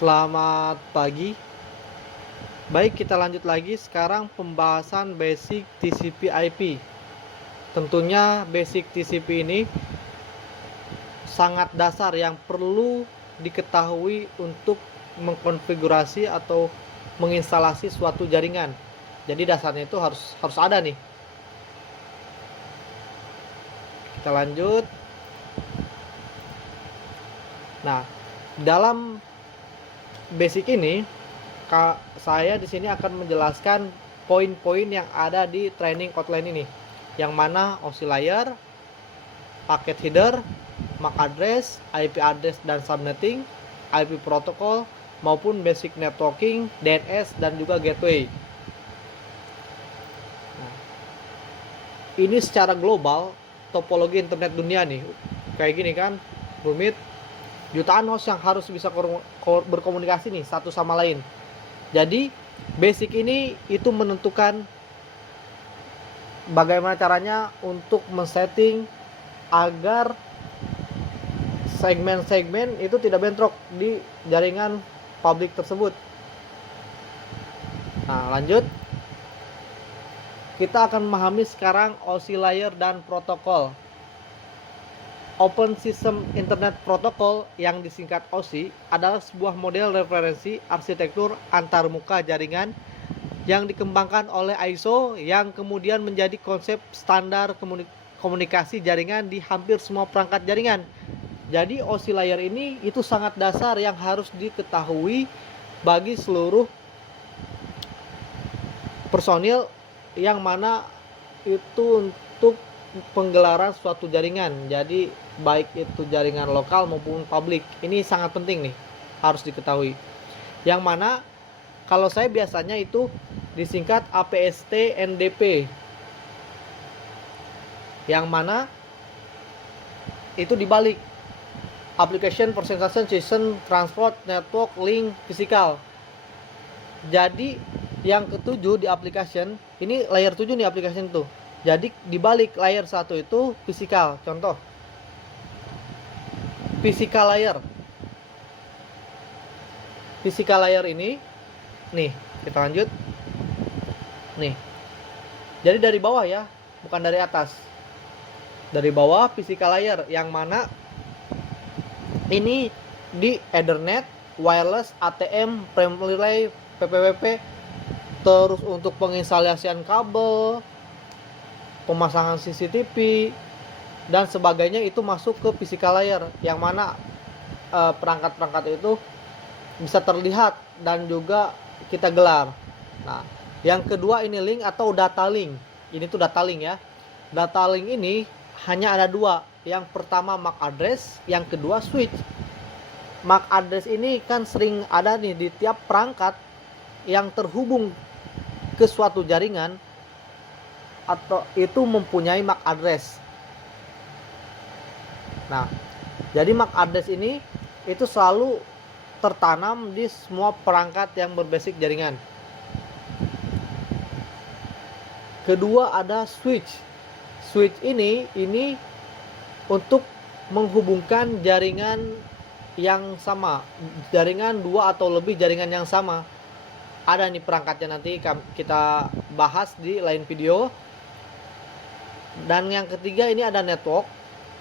Selamat pagi. Baik, kita lanjut lagi sekarang pembahasan basic TCP/IP. Tentunya basic TCP ini sangat dasar yang perlu diketahui untuk mengkonfigurasi atau menginstalasi suatu jaringan. Jadi dasarnya itu harus ada nih. Kita lanjut. Nah, dalam basic ini saya di sini akan menjelaskan poin-poin yang ada di training outline ini, yang mana OSI layer, paket header, MAC address, IP address dan subnetting, IP protocol maupun basic networking, DNS dan juga gateway. Nah, ini secara global topologi internet dunia nih, kayak gini kan, rumit, jutaan host yang harus bisa berkomunikasi nih satu sama lain. Jadi basic ini itu menentukan bagaimana caranya untuk men-setting agar segmen-segmen itu tidak bentrok di jaringan publik tersebut. Nah, lanjut. Kita akan memahami sekarang OSI layer dan protokol. Open System Internet Protocol yang disingkat OSI adalah sebuah model referensi arsitektur antarmuka jaringan yang dikembangkan oleh ISO yang kemudian menjadi konsep standar komunikasi jaringan di hampir semua perangkat jaringan. Jadi OSI layer ini itu sangat dasar yang harus diketahui bagi seluruh personil yang mana itu untuk penggelaran suatu jaringan. Jadi baik itu jaringan lokal maupun publik, ini sangat penting nih, harus diketahui. Yang mana kalau saya biasanya itu disingkat APST NDP, yang mana itu dibalik application presentation session transport network link physical. Jadi yang ketujuh di application ini, layer 7 nih application itu. Jadi dibalik layer 1 itu physical. Contoh physical layer. Physical layer ini nih, kita lanjut. Nih. Jadi dari bawah ya, bukan dari atas. Dari bawah physical layer yang mana ini di Ethernet, wireless, ATM, primary relay, PPWP, terus untuk penginstalasian kabel, pemasangan CCTV dan sebagainya itu masuk ke physical layer, yang mana perangkat-perangkat itu bisa terlihat dan juga kita gelar. Nah, yang kedua ini link atau data link. Ini tuh data link ya. Data link ini hanya ada dua. Yang pertama MAC address, yang kedua switch. MAC address ini kan sering ada nih di tiap perangkat yang terhubung ke suatu jaringan atau itu mempunyai MAC address. Nah, jadi MAC address ini itu selalu tertanam di semua perangkat yang berbasis jaringan. Kedua ada switch. Switch ini untuk menghubungkan jaringan yang sama, jaringan dua atau lebih jaringan yang sama. Ada nih perangkatnya, nanti kita bahas di lain video. Dan yang ketiga ini ada network.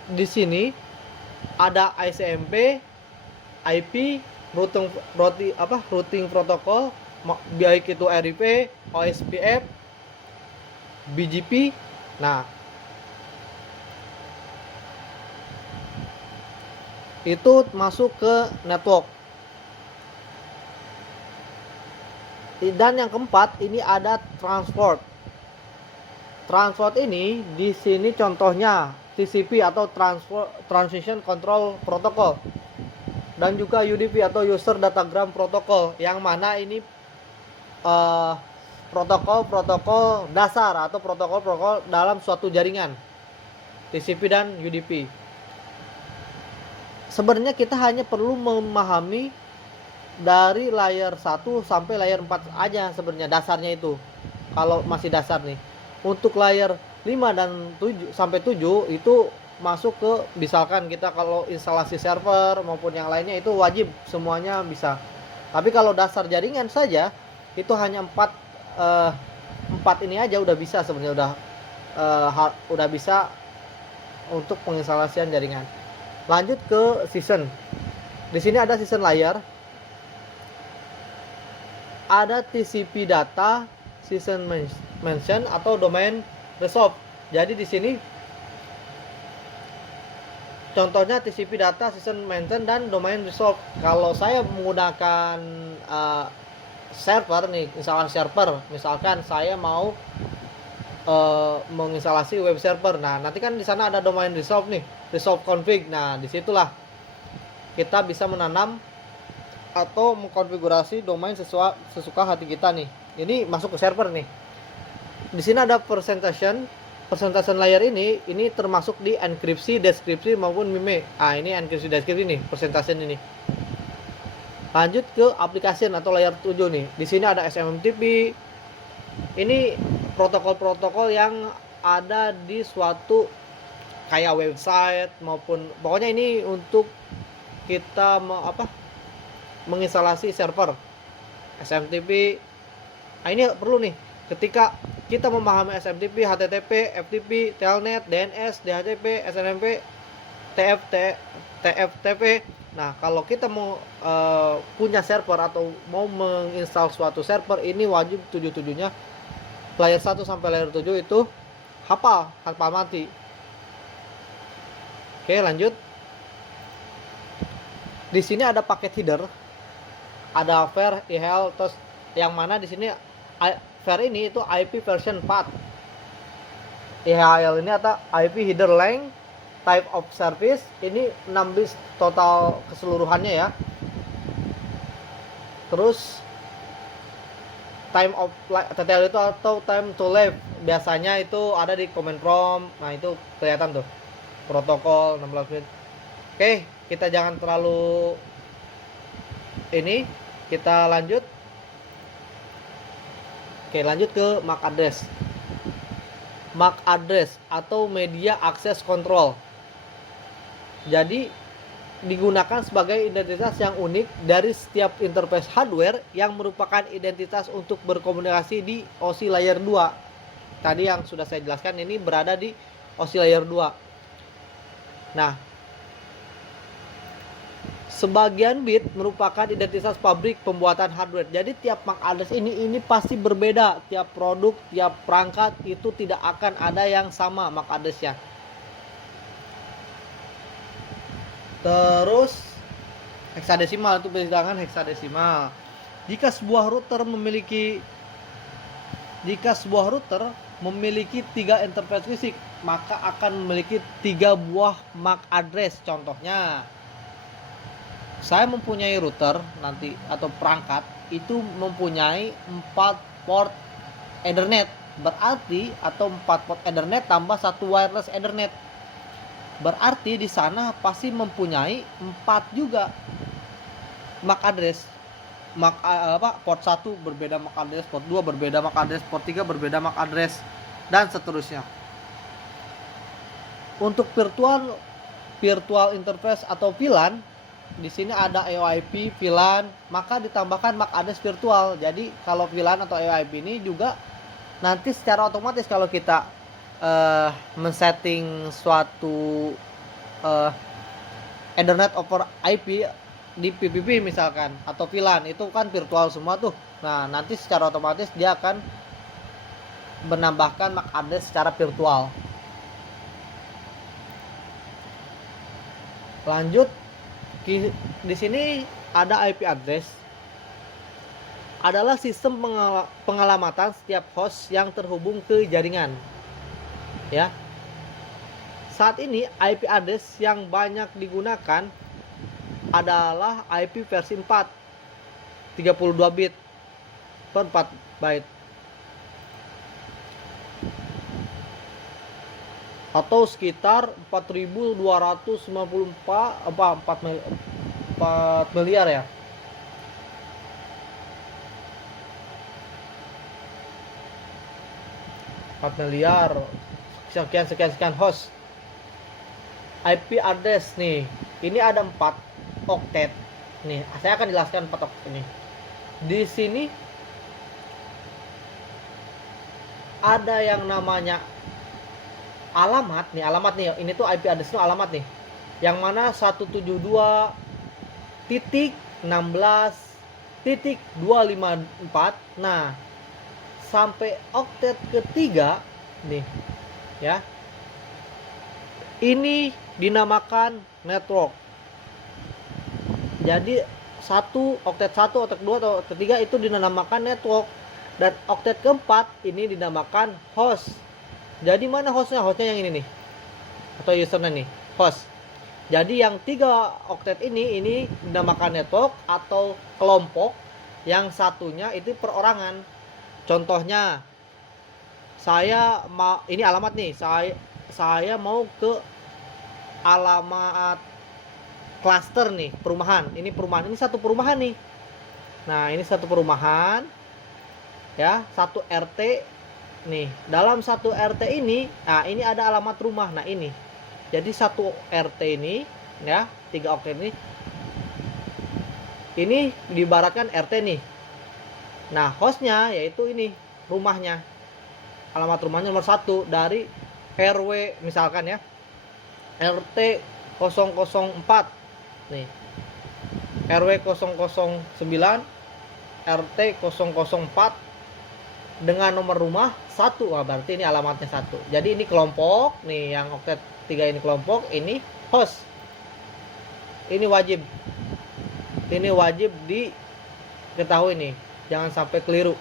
Di sini ada ICMP, IP, routing protokol, baik itu RIP, OSPF, BGP. Nah, itu masuk ke network. Dan yang keempat ini ada transport. Transport ini di sini contohnya TCP atau Transition Control Protocol, dan juga UDP atau User Datagram Protocol, yang mana ini protokol dasar atau protokol dalam suatu jaringan TCP dan UDP. Sebenarnya kita hanya perlu memahami dari layer 1 sampai layer 4 aja sebenarnya, dasarnya itu. Kalau masih dasar nih. Untuk layer 5 dan 7 sampai 7 itu masuk ke, misalkan kita kalau instalasi server maupun yang lainnya itu wajib semuanya bisa. Tapi kalau dasar jaringan saja itu hanya 4 ini aja udah bisa sebenarnya, udah bisa untuk penginstalasian jaringan. Lanjut ke season. Di sini ada season layer, ada TCP data, season mention atau domain resolve. Jadi di sini contohnya TCP data, season mention dan domain resolve. Kalau saya menggunakan server nih, misalkan saya mau menginstalasi web server. Nah, nanti kan di sana ada domain resolve nih, resolve config. Nah, disitulah kita bisa menanam atau mengkonfigurasi domain sesuka hati kita nih. Ini masuk ke server nih. Di sini ada presentation layer ini termasuk di enkripsi, deskripsi maupun MIME. Ini enkripsi deskripsi nih, presentation ini. Lanjut ke application atau layer 7 nih. Di sini ada SMTP. Ini protokol-protokol yang ada di suatu kayak website maupun pokoknya ini untuk kita menginstalasi server SMTP. Nah, ini perlu nih ketika kita memahami SMTP, HTTP, FTP, Telnet, DNS, DHCP, SNMP, TFTP. Nah, kalau kita mau punya server atau mau menginstal suatu server, ini wajib 7-7-nya layer 1 sampai layer 7 itu hafal mati. Oke, lanjut. Di sini ada paket header, ada var, eHealth, terus yang mana di sini var ini itu IP version 4. eHealth ini atau IP header length, type of service, ini 6 bit total keseluruhannya ya. Terus time of TTL itu atau time to live biasanya itu ada di command prompt. Nah, itu kelihatan tuh protokol 16 bit. Oke, kita jangan terlalu ini, kita lanjut. Oke, lanjut ke MAC address. MAC address atau media access control. Jadi digunakan sebagai identitas yang unik dari setiap interface hardware yang merupakan identitas untuk berkomunikasi di OSI layer 2. Tadi yang sudah saya jelaskan ini berada di OSI layer 2. Nah, sebagian bit merupakan identitas pabrik pembuatan hardware. Jadi tiap MAC address ini pasti berbeda. Tiap produk, tiap perangkat itu tidak akan ada yang sama MAC addressnya. Terus heksadesimal itu berdasarkan heksadesimal. Jika sebuah router memiliki 3 interface fisik, maka akan memiliki 3 buah MAC address. Contohnya, saya mempunyai router nanti atau perangkat itu mempunyai 4 port Ethernet. Berarti atau 4 port Ethernet tambah 1 wireless Ethernet. Berarti di sana pasti mempunyai 4 juga MAC address. Port 1 berbeda MAC address, port 2 berbeda MAC address, port 3 berbeda MAC address, dan seterusnya. Untuk virtual interface atau VLAN, di sini ada EOIP, VLAN, maka ditambahkan MAC address virtual. Jadi kalau VLAN atau EOIP ini juga nanti secara otomatis kalau kita men-setting suatu Ethernet over IP di PPP misalkan atau VLAN, itu kan virtual semua tuh. Nah, nanti secara otomatis dia akan menambahkan MAC address secara virtual. Lanjut, di sini ada IP address, adalah sistem pengalamatan setiap host yang terhubung ke jaringan. Ya. Saat ini IP address yang banyak digunakan adalah IP versi 4, 32 bit per 4 byte. Atau sekitar 4.294 4 miliar ya. Sekian host. IP address nih, ini ada 4 oktet. Nih, saya akan jelaskan 4 oktet ini. Di sini ada yang namanya alamat nih, ini tuh IP address itu alamat nih, yang mana 172.16.254. Nah, sampai oktet ketiga nih ya, ini dinamakan network. Jadi oktet 1, oktet 2, atau oktet 3 itu dinamakan network, dan oktet keempat ini dinamakan host. Jadi mana hostnya? Hostnya yang ini nih, atau usernya nih, host. Jadi yang 3 oktet ini dinamakan network atau kelompok, yang satunya itu perorangan. Contohnya, ini alamat nih, saya mau ke alamat klaster nih, perumahan. Ini satu perumahan nih. Nah, ini satu perumahan ya, satu RT nih. Dalam satu RT ini, nah ini ada alamat rumah. Nah, ini. Jadi satu RT ini ya, 3 oktet ini diibaratkan RT nih. Nah, hostnya yaitu ini, rumahnya. Alamat rumahnya nomor 1 dari RW misalkan ya, RT 004 nih, RW 009, RT 004 dengan nomor rumah 1. Wah, berarti ini alamatnya 1. Jadi ini kelompok nih, yang oktet 3 ini kelompok, ini host. Ini wajib diketahui nih, jangan sampai keliru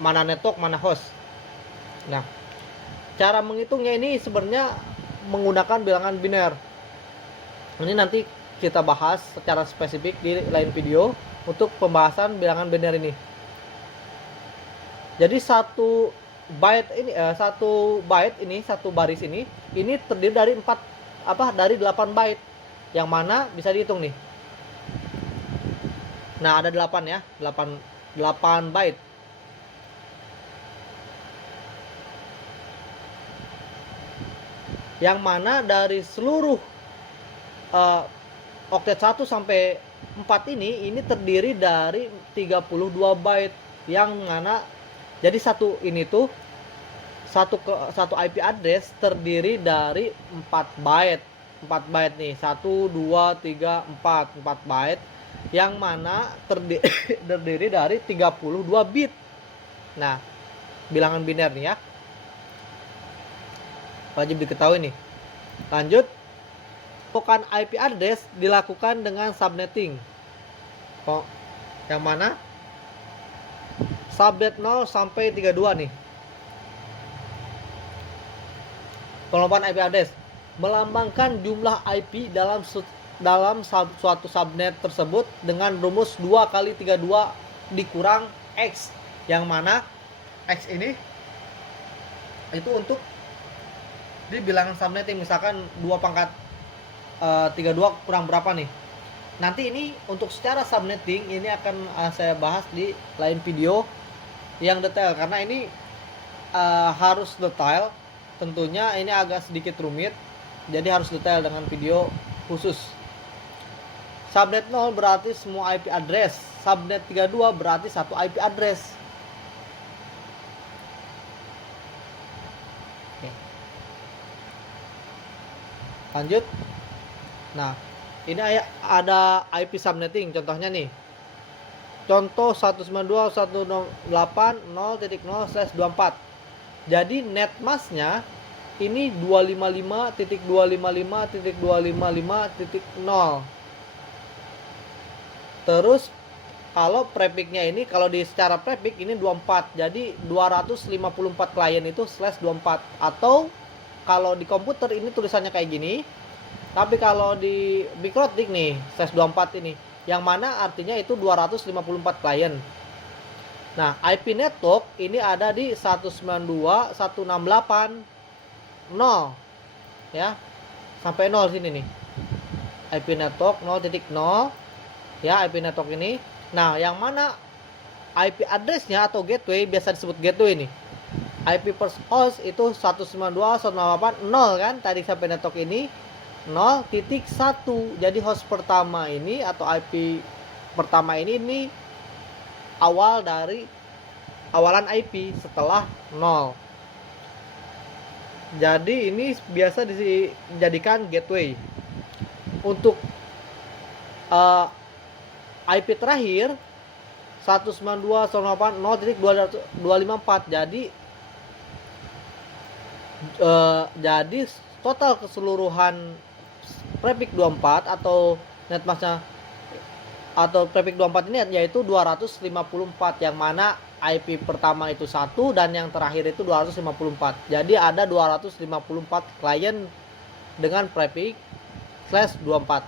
mana network mana host. Nah, cara menghitungnya ini sebenarnya menggunakan bilangan biner. Ini nanti kita bahas secara spesifik di lain video untuk pembahasan bilangan biner ini. Jadi satu baris ini terdiri dari 8 byte, yang mana bisa dihitung nih. Nah, ada 8 ya, 8 byte. Yang mana dari seluruh oktet 1 sampai 4 ini terdiri dari 32 byte, yang mana jadi satu IP address terdiri dari 4 byte. 4 byte nih, 1 2 3 4 byte, yang mana terdiri dari 32 bit. Nah, bilangan biner nih ya, wajib diketahui nih. Lanjut, bukan IP address dilakukan dengan subnetting. Yang mana subnet 0 sampai 32 nih. Pengelompokan IP address melambangkan jumlah IP dalam suatu subnet tersebut dengan rumus 2 kali 32 dikurang X, yang mana X ini itu untuk di bilangan subnetting. Misalkan 2 pangkat 32 kurang berapa nih. Nanti ini untuk secara subnetting ini akan saya bahas di lain video yang detail, karena ini harus detail. Tentunya ini agak sedikit rumit, jadi harus detail dengan video khusus. Subnet 0 berarti semua IP address. Subnet 32 berarti satu IP address. Oke. Lanjut. Nah, ini ada IP subnetting, contohnya nih. Contoh 192.168.0.0/24. Jadi net masknya ini 255.255.255.0. Terus kalau prefixnya ini, kalau di secara prefix ini 24. Jadi 254 klien itu /24. Atau kalau di komputer ini tulisannya kayak gini. Tapi kalau di Mikrotik nih, /24 ini, yang mana artinya itu 254 klien. Nah, IP network ini ada di 192.168.0 ya, sampai 0 sini nih. IP network 0.0 ya, IP network ini. Nah, yang mana IP addressnya atau gateway, biasa disebut gateway nih. IP first host itu 192.168.0 kan, tadi sampai network ini 0.1. Jadi host pertama ini atau IP pertama ini awalan IP setelah 0. Jadi ini biasa dijadikan gateway. Untuk IP terakhir 192.168.0.254. Jadi total keseluruhan prefix 24 atau netmasknya atau prefix 24 ini yaitu 254, yang mana IP pertama itu 1 dan yang terakhir itu 254. Jadi ada 254 klien dengan prefix /24.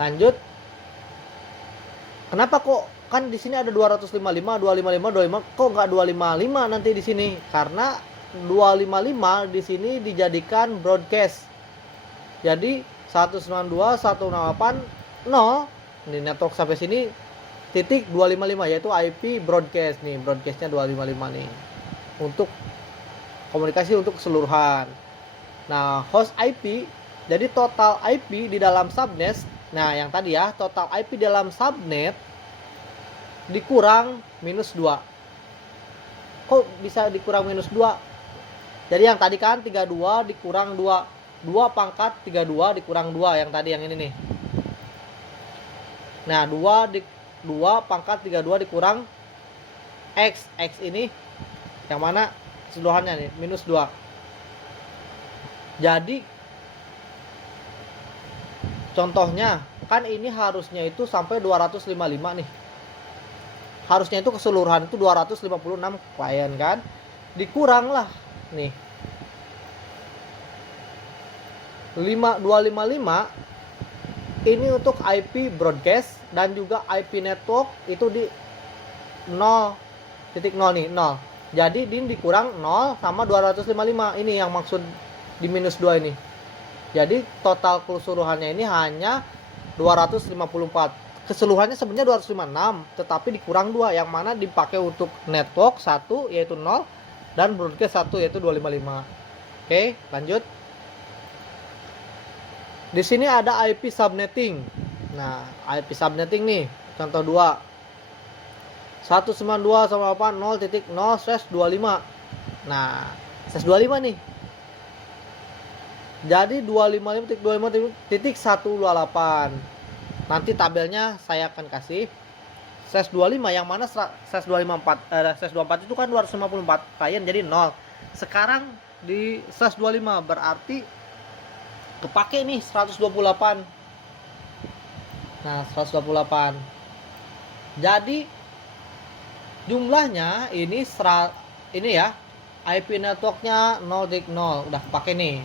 Lanjut. Kenapa kok kan di sini ada 255, 255, 25, kok nggak 255 nanti di sini? Karena 255 di sini dijadikan broadcast. Jadi 192.168.0 ini network sampai sini titik 255 yaitu IP broadcast nih, broadcastnya 255 nih untuk komunikasi untuk keseluruhan. Nah, host IP, jadi total IP di dalam subnet. Nah, yang tadi ya, total IP dalam subnet dikurang -2. Kok bisa dikurang -2? Jadi yang tadi kan 32 dikurang 2. 2 pangkat 32 dikurang 2 yang tadi yang ini nih. Nah, 2 pangkat 32 dikurang X. X ini yang mana keseluruhannya nih, -2. Jadi contohnya kan ini harusnya itu sampai 255 nih. Harusnya itu keseluruhan itu 256 klien kan. Dikurang lah nih. 255 ini untuk IP broadcast dan juga IP network itu di 0.0 nih, 0. Jadi ini dikurang 0 sama 255. Ini yang maksud di -2 ini. Jadi total keseluruhannya ini hanya 254. Keseluruhannya sebenarnya 256, tetapi dikurang 2 yang mana dipakai untuk network 1 yaitu 0 dan broadcast 1 yaitu 255. Oke, lanjut. Di sini ada IP subnetting. Nah, IP subnetting nih, contoh 2. 192.168.0.0/25. Nah, /25 nih. Jadi 255.25.128. Nanti tabelnya saya akan kasih /25 yang mana /24 itu kan 254 klien jadi 0. Sekarang di /25 berarti kepake nih 128. Nah, 128. Jadi jumlahnya ini ya, IP networknya 0.0 udah kepake nih.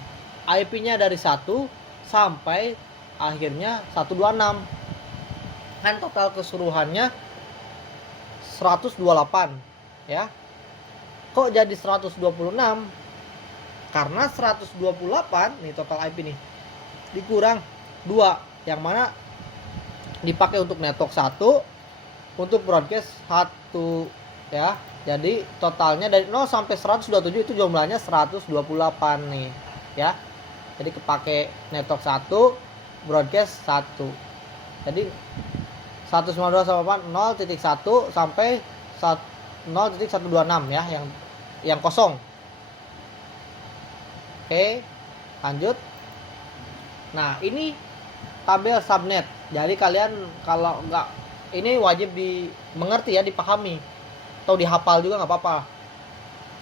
IP-nya dari 1 sampai akhirnya 126. Kan total keseluruhannya 128 ya. Kok jadi 126? Karena 128 nih total IP nih dikurang 2 yang mana dipakai untuk network 1, untuk broadcast 1 ya. Jadi totalnya dari 0 sampai 127 itu jumlahnya 128 nih ya. Jadi kepake network 1, broadcast 1. Jadi 192.168.0.1 sampai 0.126 ya yang kosong. Oke, lanjut. Nah, ini tabel subnet. Jadi kalian kalau nggak, ini wajib dimengerti ya, dipahami atau dihafal juga nggak apa-apa.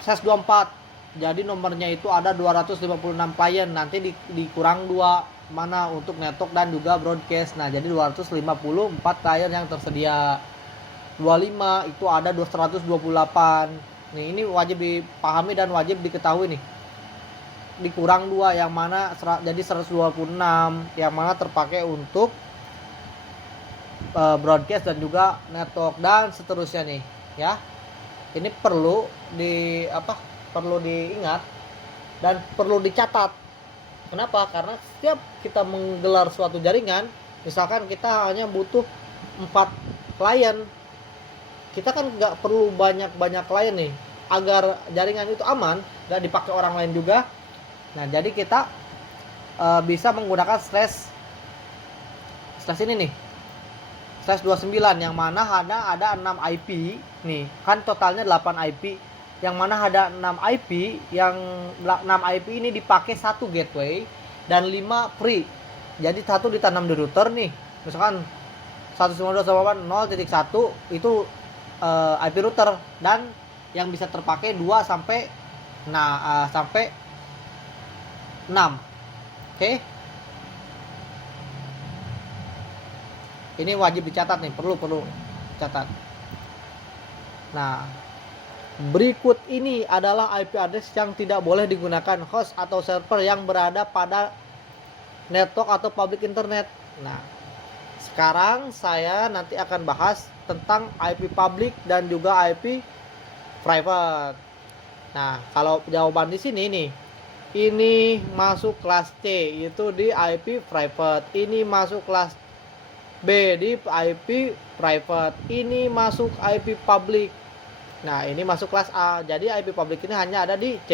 /24. Jadi nomornya itu ada 256 klien, nanti dikurang 2 mana untuk network dan juga broadcast. Nah, jadi 254 klien yang tersedia. 25 itu ada 228. Nih, ini wajib dipahami dan wajib diketahui nih. Dikurang 2 yang mana jadi 126 yang mana terpakai untuk broadcast dan juga network dan seterusnya nih ya. Ini perlu diingat dan perlu dicatat. Kenapa? Karena setiap kita menggelar suatu jaringan, misalkan kita hanya butuh 4 klien, kita kan nggak perlu banyak klien nih agar jaringan itu aman, nggak dipakai orang lain juga. Nah, jadi kita bisa menggunakan slash ini nih, 192.168.169 yang mana ada 6 IP nih. Kan totalnya 8 IP. Yang mana ada 6 IP, yang 6 IP ini dipakai satu gateway dan 5 free. Jadi satu ditanam di router nih. Misalkan 192.168.0.1 itu IP router, dan yang bisa terpakai 2 sampai sampai 6. Oke. Ini wajib dicatat nih, perlu catat. Nah, berikut ini adalah IP address yang tidak boleh digunakan host atau server yang berada pada network atau public internet. Nah, sekarang saya nanti akan bahas tentang IP public dan juga IP private. Nah, kalau jawaban di sini nih, ini masuk kelas C, itu di IP private. Ini masuk kelas B, di IP private. Ini masuk IP public. Nah, ini masuk kelas A. Jadi IP public ini hanya ada di C.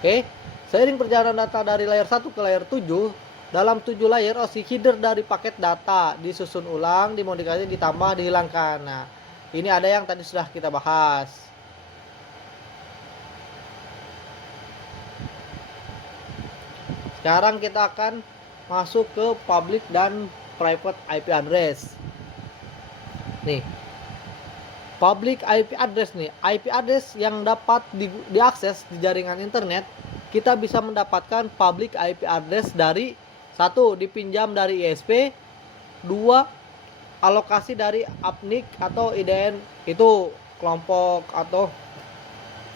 Oke. Seiring perjalanan data dari layer 1 ke layer 7, dalam 7 layer OSI header dari paket data disusun ulang, dimodifikasi, ditambah, dihilangkan. Nah, ini ada yang tadi sudah kita bahas. Sekarang kita akan masuk ke public dan private IP address. Nih, public IP address nih, IP address yang dapat diakses di jaringan internet, kita bisa mendapatkan public IP address dari 1. Dipinjam dari ISP, 2. Alokasi dari APNIC atau IDN, itu kelompok atau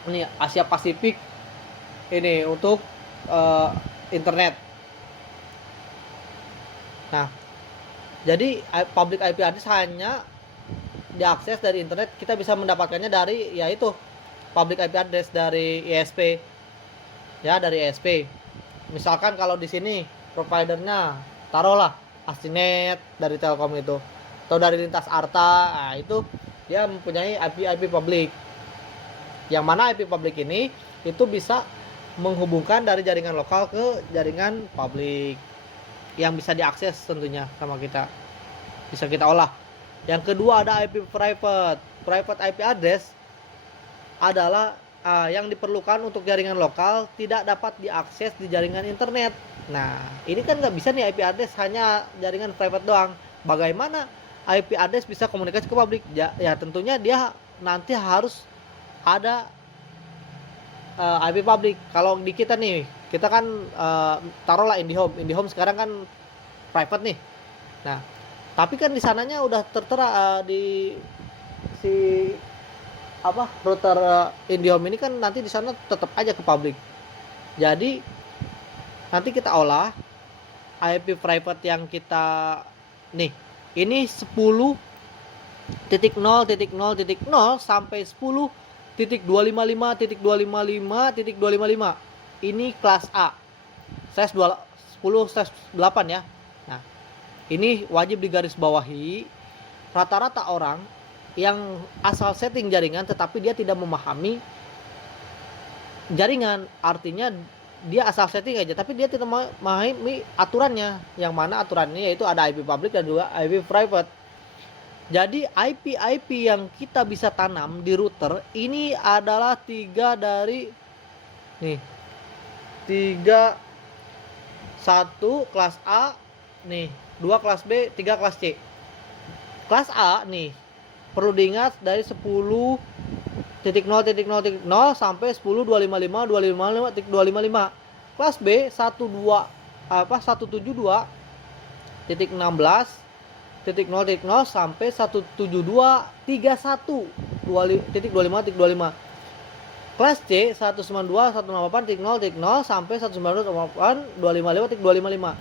ini Asia Pasifik ini untuk internet. Nah, jadi public IP address hanya diakses dari internet, kita bisa mendapatkannya dari yaitu public IP address dari ISP. Ya, dari ISP. Misalkan kalau di sini providernya taruhlah Astinet dari Telkom itu, atau dari Lintas Arta, nah itu dia mempunyai IP public. Yang mana IP public ini itu bisa menghubungkan dari jaringan lokal ke jaringan publik, yang bisa diakses tentunya sama kita, bisa kita olah. Yang kedua ada IP private. Private IP address adalah yang diperlukan untuk jaringan lokal, tidak dapat diakses di jaringan internet. Nah, ini kan nggak bisa nih IP address, hanya jaringan private doang. Bagaimana IP address bisa komunikasi ke publik? Ya tentunya dia nanti harus ada IP public. Kalau di kita nih, kita kan taruhlah IndiHome sekarang kan private nih. Nah, tapi kan di sananya udah tertera di si router IndiHome ini kan nanti di sana tetap aja ke public. Jadi nanti kita olah IP private yang kita nih, ini 10.0.0.0 sampai 10.255.255.255. Ini kelas A. Size 10/8 ya. Nah, ini wajib digarisbawahi. Rata-rata orang yang asal setting jaringan tetapi dia tidak memahami jaringan, artinya dia asal setting aja tapi dia tidak memahami aturannya, yang mana aturannya yaitu ada IP public dan juga IP private. Jadi IP yang kita bisa tanam di router ini adalah 3 dari nih, 1 kelas A nih, 2 kelas B, 3 kelas C. Kelas A nih perlu diingat dari 10.0.0.0 sampai 10.255.255.255. Kelas B 172.16.0.0 sampai 172.31.255.255. Kelas C 192.168.0.0 sampai 192.255.255.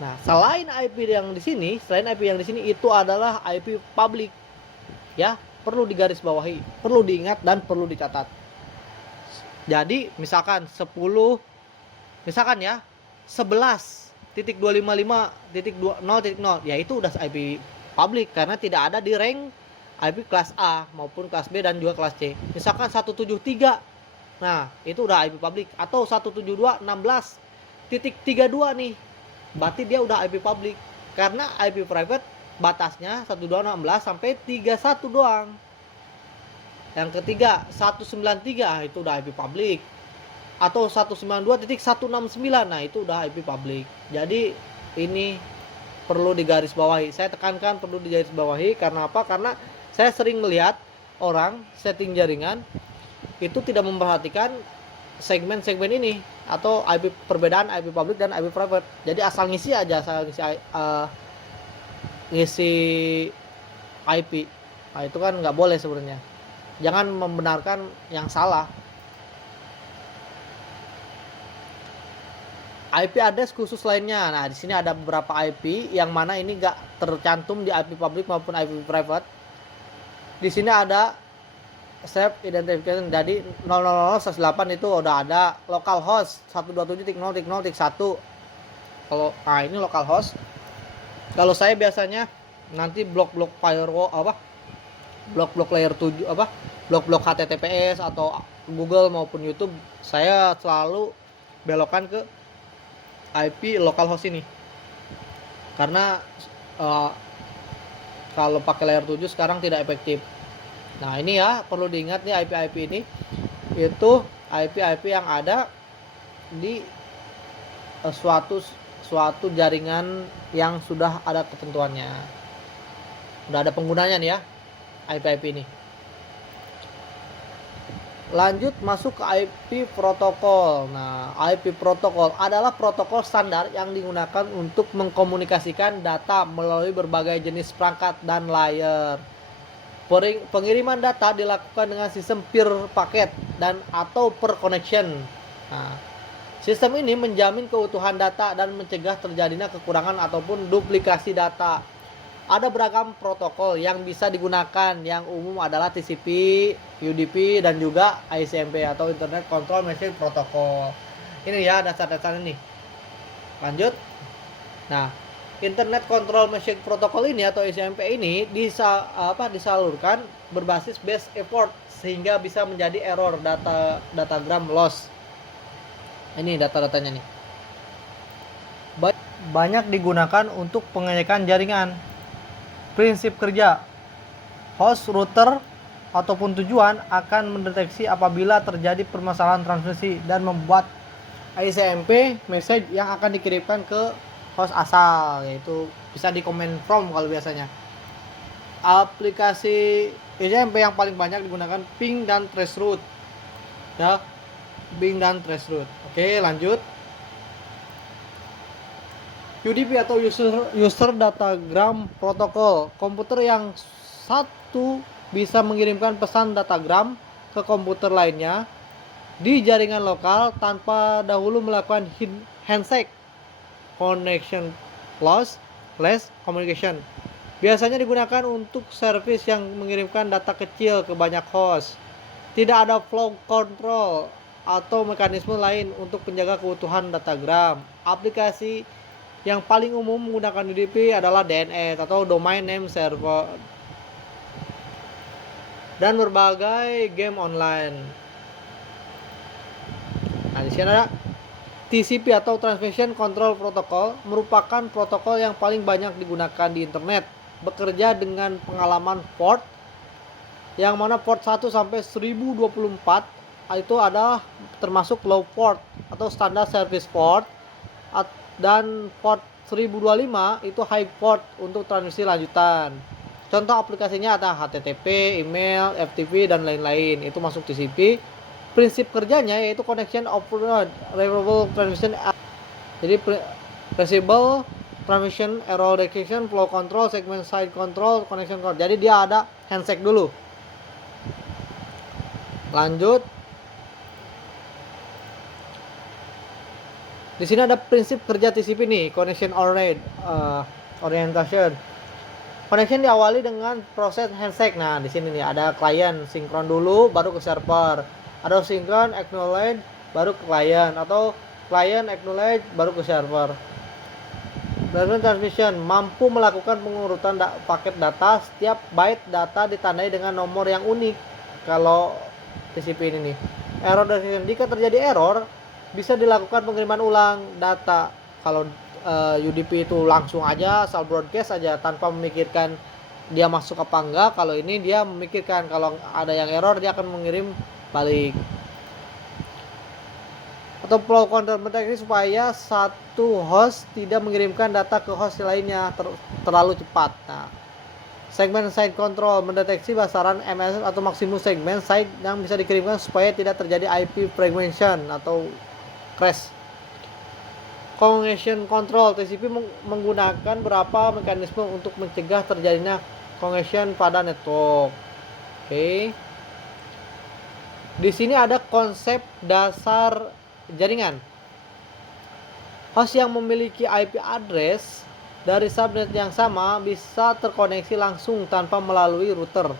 Nah, selain IP yang di sini, itu adalah IP public. Ya, perlu digarisbawahi, perlu diingat dan perlu dicatat. Jadi, misalkan 11.255.0.0 ya itu udah IP public karena tidak ada di rank IP kelas A maupun kelas B dan juga kelas C. Misalkan 173. Nah, itu udah IP public, atau 172.16.32 nih. Berarti dia udah IP public. Karena IP private batasnya 12.16 sampai 31 doang. Yang ketiga 193 itu udah IP public, atau 192.169, nah itu udah IP public. Jadi ini perlu digarisbawahi. Saya tekankan perlu digarisbawahi. Karena apa? Karena saya sering melihat orang setting jaringan itu tidak memperhatikan segmen-segmen ini, atau IP, perbedaan IP public dan IP private. Jadi asal ngisi aja, asal ngisi IP. Nah, itu kan nggak boleh sebenarnya. Jangan membenarkan yang salah. IP address khusus lainnya. Nah, di sini ada beberapa IP yang mana ini nggak tercantum di IP public maupun IP private. Di sini ada self identification. Jadi 000/108 itu udah ada. Localhost 127.0.0.1. Kalau ini localhost. Kalau saya biasanya nanti blok-blok firewall blok-blok layer 7 blok-blok HTTPS atau Google maupun YouTube, saya selalu belokkan ke IP localhost ini. Karena kalau pakai layer 7 sekarang tidak efektif. Nah, ini ya perlu diingat nih, IP-IP ini itu IP-IP yang ada di suatu jaringan yang sudah ada ketentuannya. Udah ada penggunanya nih ya, IP-IP ini. Lanjut masuk ke IP protokol. Nah, IP protokol adalah protokol standar yang digunakan untuk mengkomunikasikan data melalui berbagai jenis perangkat dan layer. Pengiriman data dilakukan dengan sistem peer packet dan atau per connection. Nah, sistem ini menjamin keutuhan data dan mencegah terjadinya kekurangan ataupun duplikasi data. Ada beragam protokol yang bisa digunakan. Yang umum adalah TCP, UDP, dan juga ICMP atau Internet Control Message Protocol. Ini ya dasar-dasar ini. Lanjut. Nah, Internet Control Message Protocol ini atau ICMP ini disalurkan berbasis base effort sehingga bisa menjadi error datagram loss. Ini data-datanya nih. Banyak digunakan untuk pengecekan jaringan. Prinsip kerja: host, router, ataupun tujuan akan mendeteksi apabila terjadi permasalahan transmisi dan membuat ICMP message yang akan dikirimkan ke host asal, yaitu bisa di command from kalau biasanya. Aplikasi ICMP yang paling banyak digunakan ping dan traceroute. Ya, ping dan traceroute. Oke, lanjut. UDP atau user datagram protocol. Komputer yang satu bisa mengirimkan pesan datagram ke komputer lainnya di jaringan lokal tanpa dahulu melakukan handshake connection less communication. Biasanya digunakan untuk service yang mengirimkan data kecil ke banyak host. Tidak ada flow control atau mekanisme lain untuk menjaga keutuhan datagram. Aplikasi yang paling umum menggunakan UDP adalah DNS atau Domain Name Server dan berbagai game online. Nah, di sini ada TCP atau Transmission Control Protocol, merupakan protokol yang paling banyak digunakan di internet. Bekerja dengan pengalaman port yang mana port 1 sampai 1024 itu adalah termasuk low port atau standar service port, dan port 1025 itu high port untuk transmisi lanjutan. Contoh aplikasinya ada HTTP, email, FTP, dan lain-lain. Itu masuk TCP. Prinsip kerjanya yaitu connection overload, reliable transmission. Jadi flexible transmission, error detection, flow control, segment side control, connection control. Jadi dia ada handshake dulu. Lanjut. Di sini ada prinsip kerja TCP nih, connection orientation. Connection diawali dengan proses handshake. Nah, di sini nih ada klien sinkron dulu baru ke server. Ada sinkron acknowledge baru ke klien, atau klien acknowledge baru ke server. Transmission mampu melakukan pengurutan paket data. Setiap byte data ditandai dengan nomor yang unik. Kalau TCP ini nih. Error detection, jika terjadi error bisa dilakukan pengiriman ulang data. Kalau UDP itu langsung aja asal broadcast aja tanpa memikirkan dia masuk apa enggak. Kalau ini dia memikirkan, kalau ada yang error dia akan mengirim balik. Atau flow control mendeteksi supaya satu host tidak mengirimkan data ke host lainnya terlalu cepat. Nah, segmen side control mendeteksi besaran MSS atau maksimum segmen side yang bisa dikirimkan supaya tidak terjadi IP fragmentation atau crash. Congestion control TCP menggunakan beberapa mekanisme untuk mencegah terjadinya congestion pada network. Oke. Di sini ada konsep dasar jaringan. Host yang memiliki IP address dari subnet yang sama bisa terkoneksi langsung tanpa melalui router.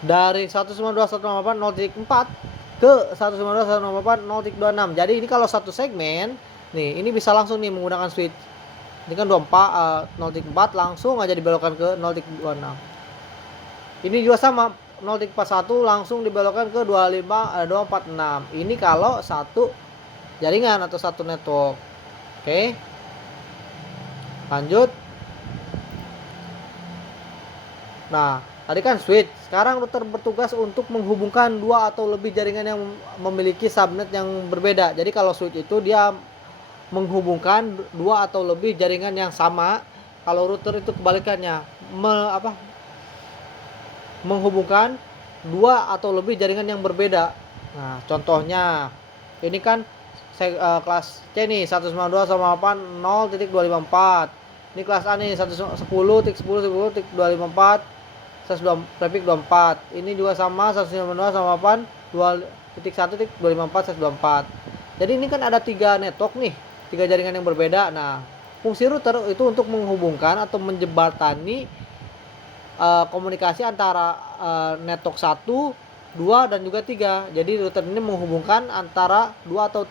Dari 192.168.0.4 ke 192.168.0.26. Jadi ini kalau satu segmen, nih ini bisa langsung nih menggunakan switch. Ini kan 0.4 langsung aja dibelokkan ke 0.26. Ini juga sama, 0.41 langsung dibelokkan ke 246. Ini kalau satu jaringan atau satu network. Oke. Lanjut. Nah, tadi kan switch. Sekarang router bertugas untuk menghubungkan dua atau lebih jaringan yang memiliki subnet yang berbeda. Jadi kalau switch itu dia menghubungkan dua atau lebih jaringan yang sama. Kalau router itu kebalikannya, menghubungkan dua atau lebih jaringan yang berbeda. Nah, contohnya ini kan kelas C nih 192.168.0.254. Ini kelas A nih 110.10.10.254 traffic 24. Ini juga sama 192.168.254. Jadi ini kan ada tiga network nih, tiga jaringan yang berbeda. Nah, fungsi router itu untuk menghubungkan atau menjembatani komunikasi antara network 1, 2 dan juga 3. Jadi router ini menghubungkan antara dua atau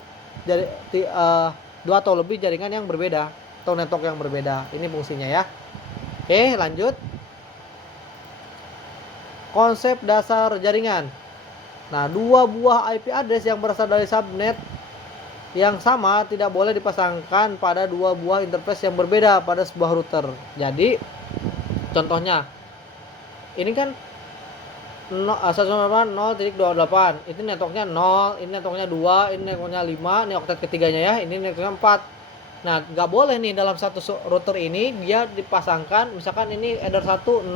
lebih jaringan yang berbeda atau network yang berbeda. Ini fungsinya ya. Oke, lanjut. Konsep dasar jaringan. Nah, dua buah IP address yang berasal dari subnet yang sama tidak boleh dipasangkan pada dua buah interface yang berbeda pada sebuah router. Jadi contohnya ini kan 192.0.28. Ini networknya 0, ini networknya 2, ini networknya 5, ini oktet ketiganya ya, ini networknya 4. Nah, nggak boleh nih dalam satu router ini dia dipasangkan, misalkan ini header 1 0,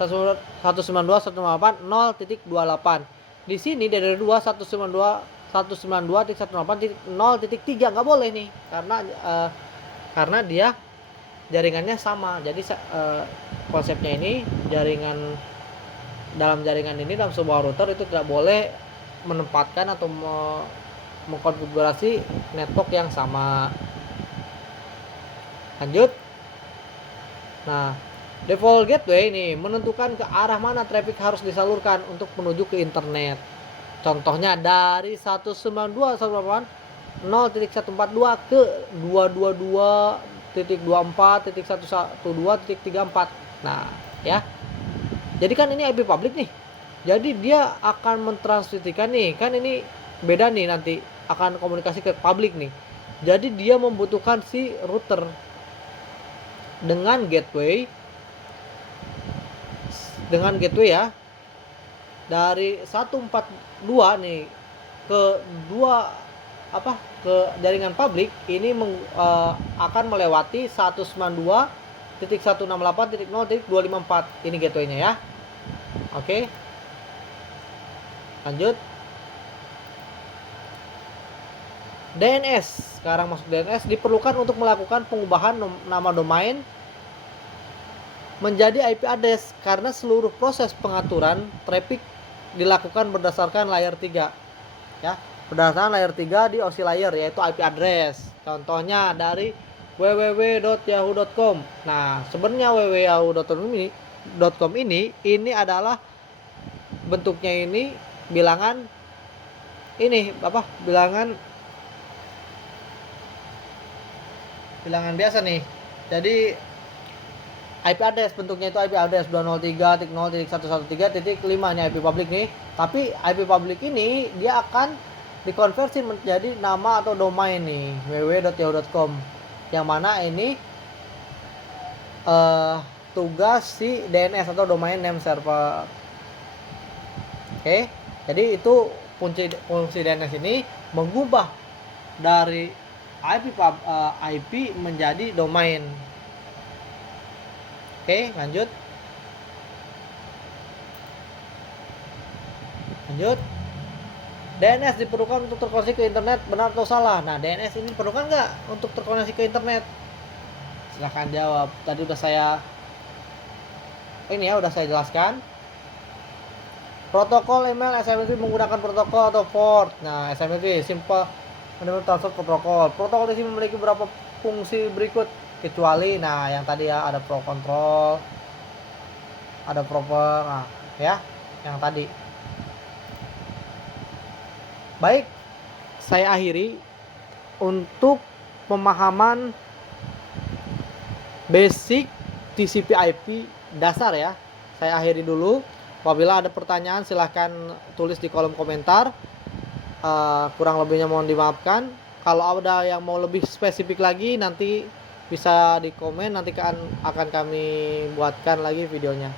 192.168.0.28. Di sini header 2 192.168.0.3 nggak boleh nih, karena dia jaringannya sama. Jadi konsepnya ini dalam jaringan ini, dalam sebuah router itu tidak boleh menempatkan atau mengkonfigurasi network yang sama. Lanjut. Nah, default gateway ini menentukan ke arah mana traffic harus disalurkan untuk menuju ke internet. Contohnya dari 192.168.0.142 ke 222.24.112.34. Nah, ya. Jadi kan ini IP public nih. Jadi dia akan mentransmisikan nih. Kan ini beda nih, nanti akan komunikasi ke public nih. Jadi dia membutuhkan si router dengan gateway ya. Dari 142 nih ke ke jaringan publik ini akan melewati 192.168.0.254. Ini gateway-nya ya. Oke. Lanjut. DNS. Sekarang masuk DNS, diperlukan untuk melakukan pengubahan nama domain menjadi IP address karena seluruh proses pengaturan traffic dilakukan berdasarkan layer 3. Ya, berdasarkan layer 3 di OSI layer, yaitu IP address. Contohnya dari www.yahoo.com. Nah, sebenarnya www.yahoo.com ini adalah bentuknya ini bilangan biasa nih. Jadi IP address bentuknya itu IP address 203.0.113.5 nya IP public nih. Tapi IP public ini dia akan dikonversi menjadi nama atau domain nih, www.yahoo.com. yang mana ini tugas si DNS atau domain name server. Oke, jadi itu fungsi DNS ini mengubah dari IP menjadi domain. Oke, lanjut. DNS diperlukan untuk terkoneksi ke internet, benar atau salah? Nah, DNS ini diperlukan nggak untuk terkoneksi ke internet? Silahkan jawab. Tadi udah saya jelaskan. Protokol email SMTP menggunakan protokol atau port. Nah, SMTP Simple Minimal Transfer Protocol. Protokol ini memiliki beberapa fungsi berikut kecuali, nah yang tadi ya, ada pro control, ada proper, nah ya yang tadi. Baik, saya akhiri untuk pemahaman basic TCP/IP dasar ya. Saya akhiri dulu. Apabila ada pertanyaan silahkan tulis di kolom komentar. Kurang lebihnya mohon dimaafkan. Kalau ada yang mau lebih spesifik lagi nanti bisa di komen, nanti akan kami buatkan lagi videonya.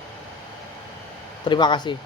Terima kasih.